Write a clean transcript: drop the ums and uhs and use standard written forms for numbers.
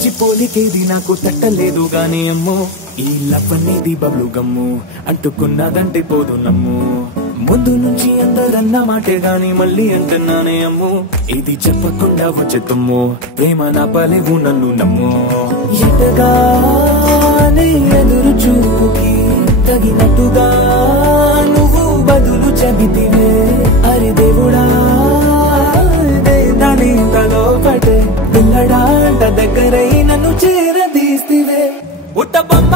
మించి పోలికేది నాకు తట్టలేదు గాని అమ్మో ఈ లవ్ అనేది బబ్లు గమ్ము అంటుకున్నదంటే పోదు నమ్ము ముందు నుంచి అందరన్న మాటే గాని మళ్ళీ అంటున్నానే అమ్ము ఇది చెప్పకుండా వచ్చే తుమ్ము ప్రేమ నా పలేవు నన్ను నమ్ము ఎటగానే ఎదురు చూకి తగినట్టుగా నువ్వు బదులు చెబితివే అరే దేవుడా దాని తలో పటే పిల్లడాంట దగ్గరై నన్ను చేరదీస్తివే బుట్ట బొమ్మ